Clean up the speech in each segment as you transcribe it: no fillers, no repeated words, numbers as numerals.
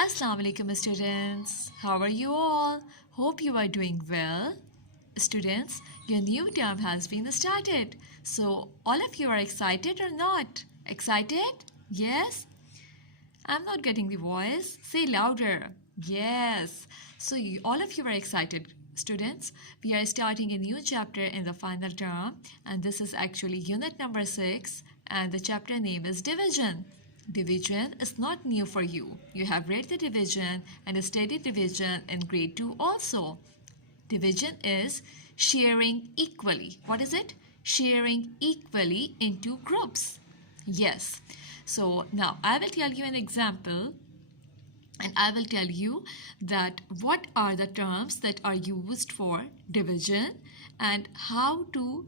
Assalamu alaikum students. How are you all? Hope you are doing well. Students, your new term has been started. So all of you are excited or not? Excited? Yes? I'm not getting the voice. Say louder. Yes. So all of you are excited. Students, we are starting a new chapter in the final term, and this is actually unit number 6, and the chapter name is division. Division is not new for you. You have read the division and studied division in grade 2 also. Division is sharing equally. What is it? Sharing equally into groups. Yes. So now I will tell you an example, and I will tell you that what are the terms that are used for division and how to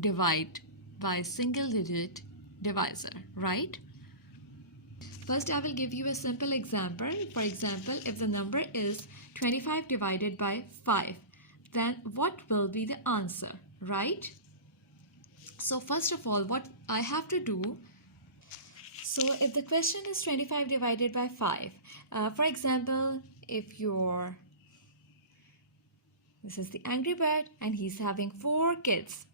divide by single digit divisor, right? First, I will give you a simple example. For example, if the number is 25 divided by 5, then what will be the answer, right? So first of all, what I have to do, so if the question is 25 divided by 5, for example, if this is the angry bird and he's having 5 kids,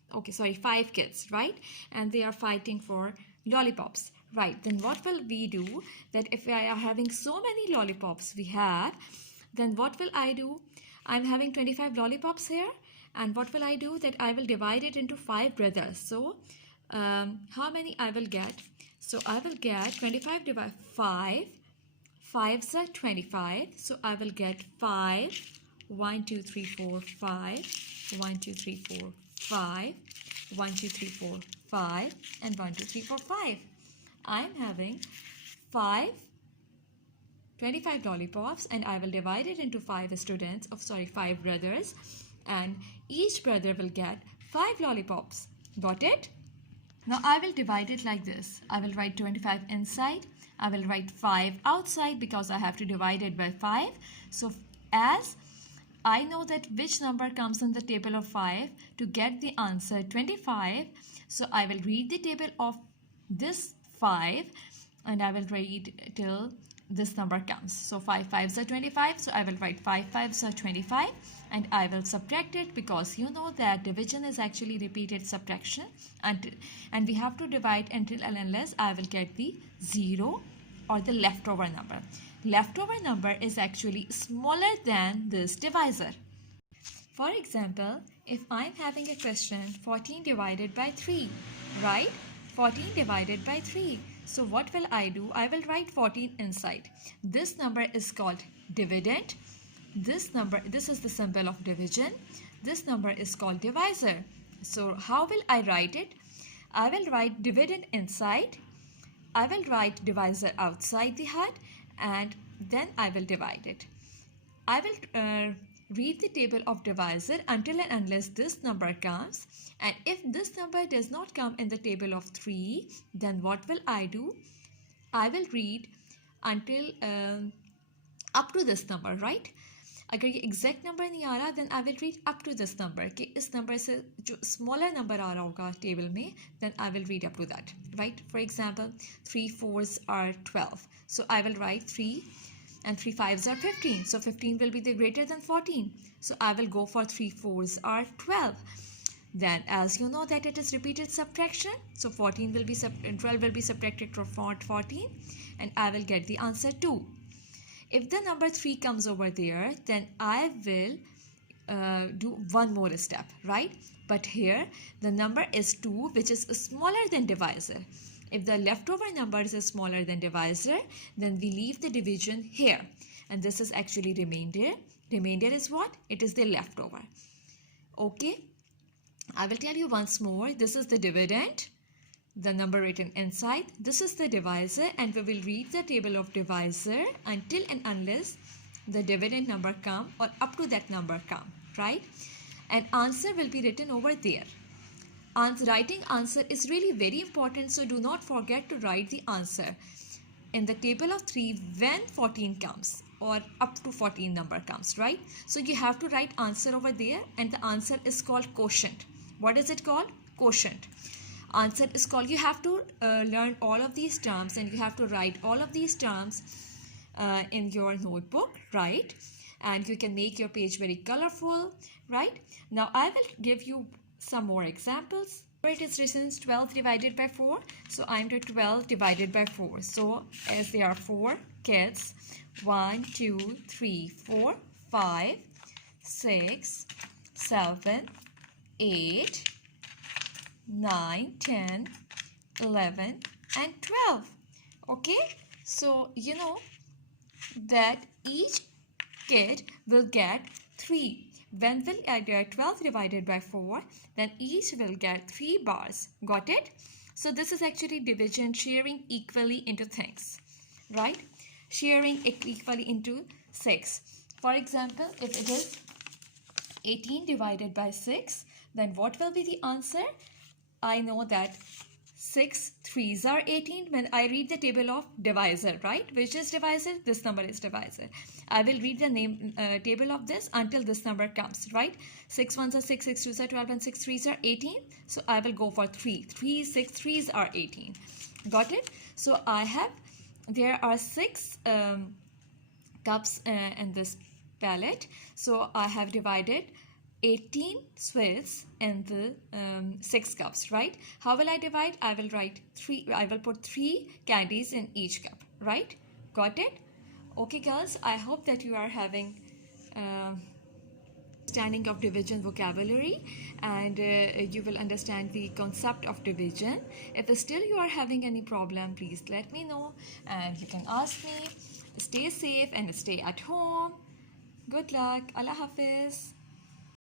right? And they are fighting for lollipops. Right, then what will we do that if we are having so many lollipops we have, then what will I do? I'm having 25 lollipops here, and what will I do that I will divide it into 5 brothers. So how many I will get? So I will get 25 divided by 5. 5s are 25. So I will get 5. 1, 2, 3, 4, 5. 1, 2, 3, 4, 5. 1, 2, 3, 4, 5. And 1, 2, 3, 4, 5. I'm having 25 lollipops, and I will divide it into 5 brothers, and each brother will get 5 lollipops. Got it? Now I will divide it like this. I will write 25 inside. I will write 5 outside because I have to divide it by 5. So as I know that which number comes in the table of 5 to get the answer 25, so I will read the table of this 5 and I will read till this number comes. So 5 5s are 25, so I will write 5 5s are 25, and I will subtract it because you know that division is actually repeated subtraction, and we have to divide until and unless I will get the 0 or the leftover number. Leftover number is actually smaller than this divisor. For example, if I'm having a question 14 divided by 3, right? 14 divided by 3. So what will I do? I will write 14 inside. This number is called dividend. This is the symbol of division. This number is called divisor. So how will I write it? I will write dividend inside. I will write divisor outside the head, and then I will divide it. I will read the table of divisor until and unless this number comes, and if this number does not come in the table of 3, then what will I do? I will read until up to this number, right? अगर ये exact number नहीं आ रहा then I will read up to this number कि इस number से जो smaller number आ रहा होगा टेबल में, then I will read up to that, right? For example, 3 4s are 12, so I will write 3, and 3 5s are 15, so 15 will be the greater than 14, so I will go for 3 4s are 12. Then as you know that it is repeated subtraction, so 12 will be subtracted from 14, and I will get the answer 2. If the number 3 comes over there, then I will do one more step, right? But here the number is 2, which is smaller than divisor. If the leftover number is smaller than divisor, then we leave the division here, and this is actually remainder. Remainder is what? It is the leftover. Okay, I will tell you once more. This is the dividend, the number written inside. This is the divisor, and we will read the table of divisor until and unless the dividend number come or up to that number come, right? And answer will be written over there. Writing answer is really very important, so do not forget to write the answer in the table of 3 when 14 comes or up to 14 number comes, right? So you have to write answer over there, and the answer is called quotient. What is it called? Quotient. Answer is called, you have to learn all of these terms, and you have to write all of these terms in your notebook, right? And you can make your page very colorful, right? Now I will give you some more examples. It is written 12 divided by 4. So I'm doing 12 divided by 4. So as there are 4 kids, 1, 2, 3, 4, 5, 6, 7, 8, 9, 10, 11, and 12. Okay, so you know that each kid will get 3. When will get 12 divided by 4, then each will get 3 bars. Got it? So this is actually division, sharing equally into things, right? Sharing it equally into 6. For example, if it is 18 divided by 6, then what will be the answer? I know that 6 3s are 18 when I read the table of divisor, right? Which is divisor? This number is divisor. I will read the table of this until this number comes, right? 6 1s are 6, 6 2s are 12, and 6 3s are 18. So I will go for 3. 3, 6 3s are 18. Got it? So there are 6 cups in this palette. So I have divided 18 sweets in the 6 cups, right? How will I divide? I will write 3. I will put 3 candies in each cup, right? Got it? Okay, girls. I hope that you are having understanding of division vocabulary, and you will understand the concept of division. If still you are having any problem, please let me know, and you can ask me. Stay safe and stay at home. Good luck. Allah Hafiz.